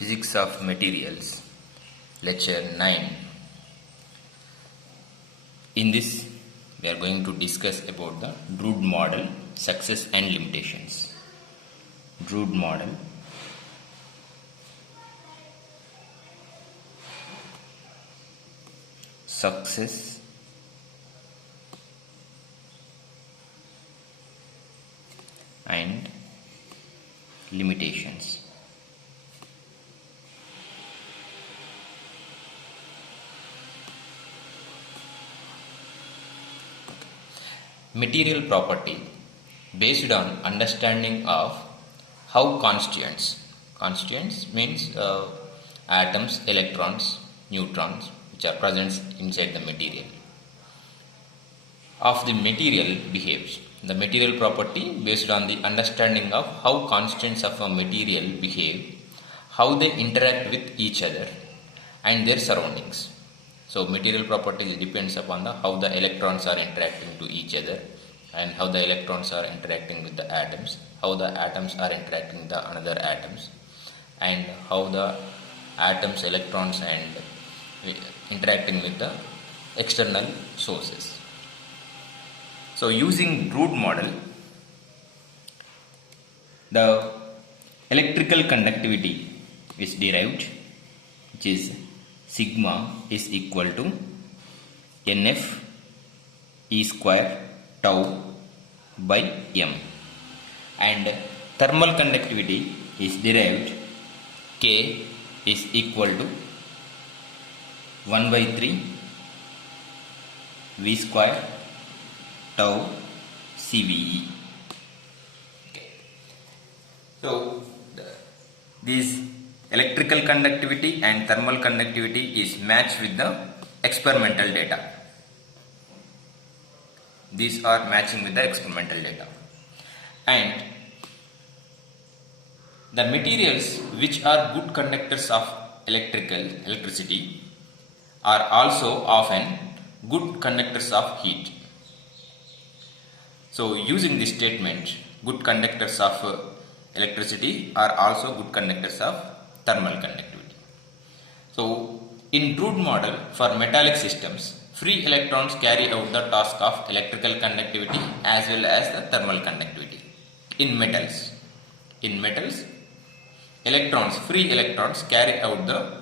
Physics of Materials, Lecture 9. In this, we are going to discuss about the Drude model, success and limitations. Drude model. Success and limitations. Material property based on understanding of how constituents means atoms, electrons, neutrons which are present inside the material of the material behaves. The material property based on the understanding of how constituents of a material behave, how they interact with each other and their surroundings. So material property depends upon how the electrons are interacting to each other and how the electrons are interacting with the atoms, how the atoms are interacting with the another atoms, and how the atoms, electrons and interacting with the external sources. So using Drude model, the electrical conductivity is derived, which is sigma is equal to NF E square tau by M, and thermal conductivity is derived, K is equal to 1 by 3 V square tau CVE. Okay. So this electrical conductivity and thermal conductivity is matched with the experimental data. These are matching with the experimental data. And the materials which are good conductors of electricity are also often good conductors of heat. So using this statement, good conductors of electricity are also good conductors of thermal conductivity. So in Drude model for metallic systems, free electrons carry out the task of electrical conductivity as well as the thermal conductivity. In metals, free electrons carry out the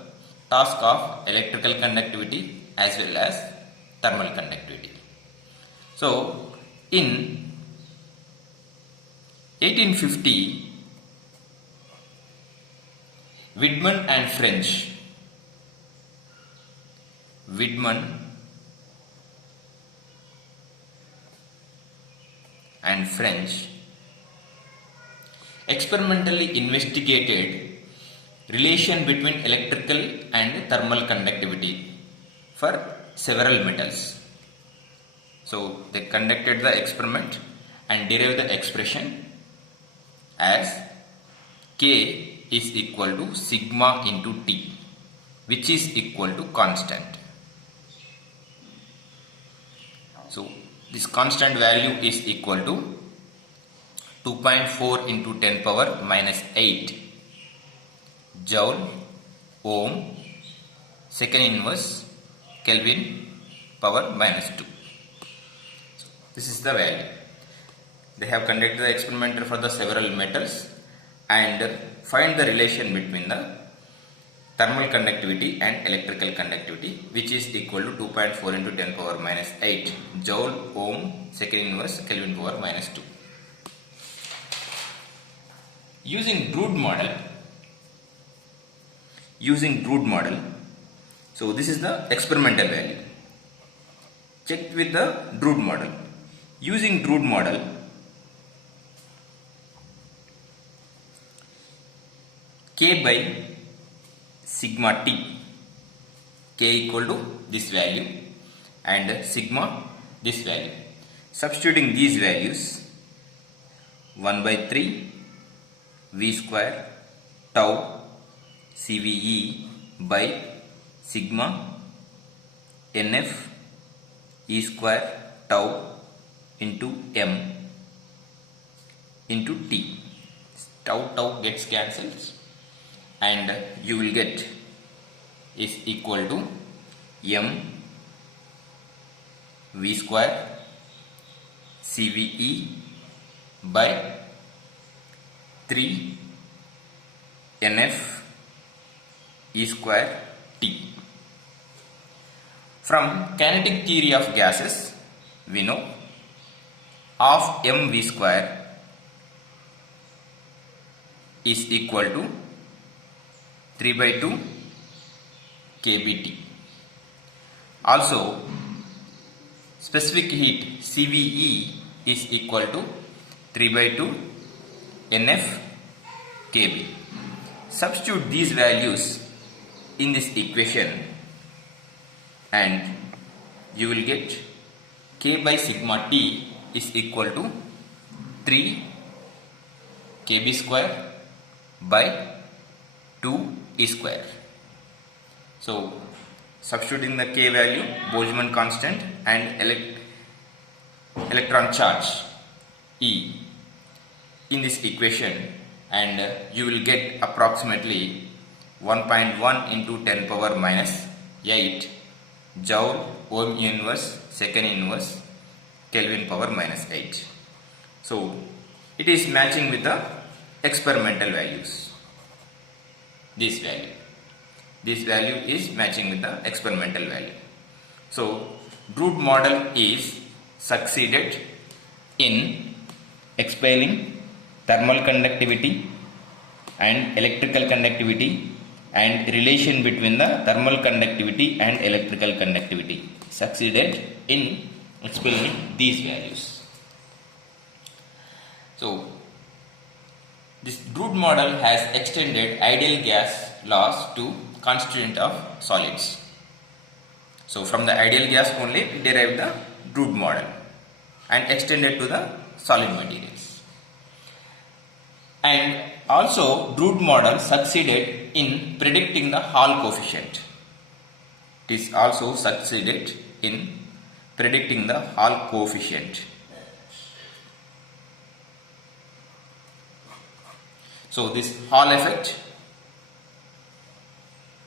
task of electrical conductivity as well as thermal conductivity. So in 1850, Widman and French experimentally investigated relation between electrical and thermal conductivity for several metals. So they conducted the experiment and derived the expression as K is equal to sigma into T, which is equal to constant. So this constant value is equal to 2.4 into 10 power minus 8 joule ohm second inverse Kelvin power minus 2. So this is the value. They have conducted the experiment for the several metals and find the relation between the thermal conductivity and electrical conductivity, which is equal to 2.4 into 10 power minus 8 joule ohm second inverse Kelvin power minus 2. Using Drude model, so this is the experimental value. Checked with the Drude model. Using Drude model, K by sigma T, K equal to this value and sigma this value. Substituting these values, 1 by 3 V square tau CVE by sigma NF E square tau into M into T. Tau gets cancelled and you will get is equal to m v square CVE by 3 NF E square T. From kinetic theory of gases, we know half mv square is equal to 3 by 2 kBT. Also, specific heat CVE is equal to 3 by 2 NF kB. Substitute these values in this equation and you will get K by sigma T is equal to 3 kb square by 2 E square. So substituting the K value, Boltzmann constant and electron charge E in this equation and you will get approximately 1.1 into 10 power minus 8 joule ohm inverse second inverse Kelvin power minus 8. So it is matching with the experimental values. This value is matching with the experimental value. So Drude model is succeeded in explaining thermal conductivity and electrical conductivity and relation between the thermal conductivity and electrical conductivity. Succeeded in explaining these values. So this Drude model has extended ideal gas laws to constituent of solids. So from the ideal gas only we derived the Drude model and extended to the solid materials. And also Drude model succeeded in predicting the Hall coefficient. It is also succeeded in predicting the Hall coefficient. So this Hall effect,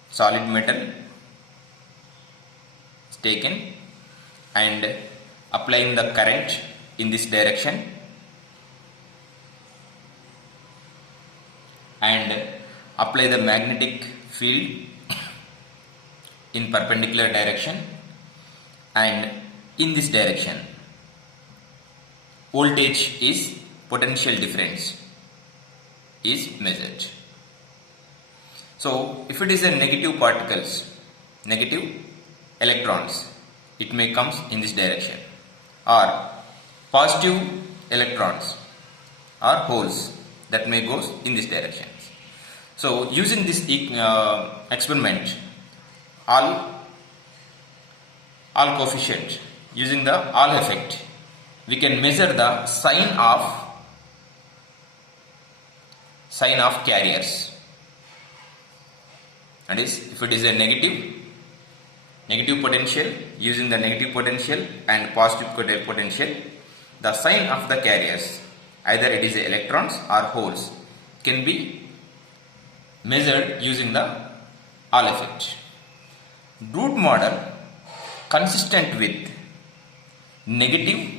solid metal is taken and applying the current in this direction and apply the magnetic field in perpendicular direction and in this direction voltage is potential difference is measured. So if it is a negative particles, negative electrons, it may comes in this direction, or positive electrons or holes that may goes in this direction. So using this experiment, all coefficient, using the Hall effect, we can measure the sign of carriers. That is, if it is a negative potential, using the negative potential and positive potential, the sign of the carriers, either it is electrons or holes, can be measured using the Hall effect. Drude model consistent with negative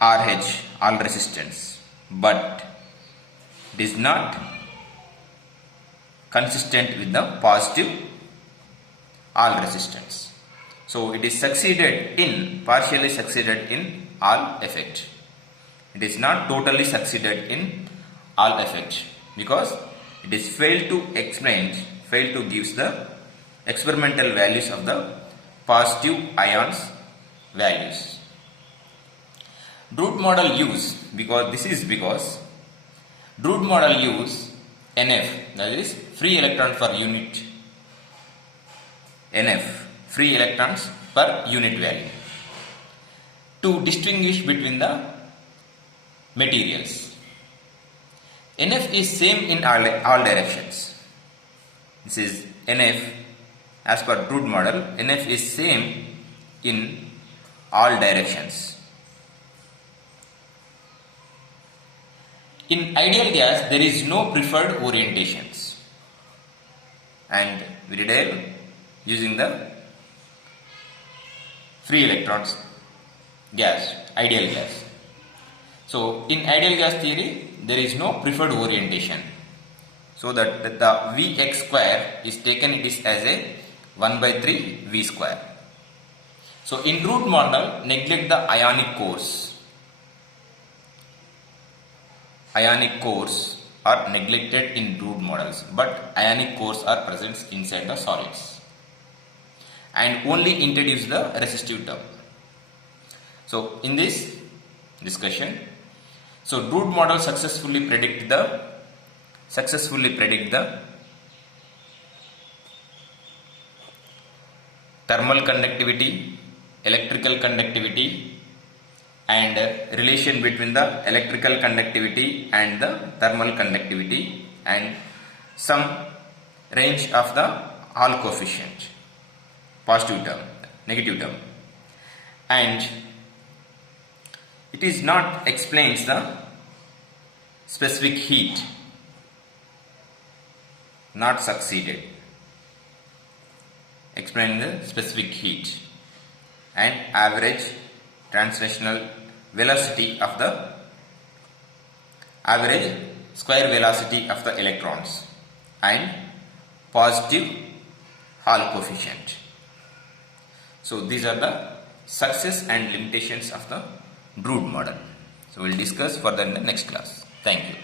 RH, Hall resistance, but it is not consistent with the positive Hall resistance. So it is partially succeeded in Hall effect. It is not totally succeeded in Hall effect because it is failed to give the experimental values of the positive ions values. Drude model because Drude model use NF, that is free electron per unit, NF, free electrons per unit value, to distinguish between the materials. NF is same in all directions. This is NF as per Drude model. NF is same in all directions. In ideal gas, there is no preferred orientations. and Viridale using the free electrons gas, ideal gas. So in ideal gas theory, there is no preferred orientation. So that the Vx square is taken, it is as a 1 by 3 V square. So in Drude model, neglect the ionic cores. Ionic cores are neglected in Drude models, but ionic cores are present inside the solids. And only introduce the resistive term. So in this discussion, so Drude model successfully predict the thermal conductivity, electrical conductivity, and relation between the electrical conductivity and the thermal conductivity, and some range of the Hall coefficient, positive term, negative term, and it is not explains the specific heat not succeeded. Explain the specific heat and average translational velocity of the average square velocity of the electrons and positive Hall coefficient. So these are the success and limitations of the Drude model. So we will discuss further in the next class. Thank you.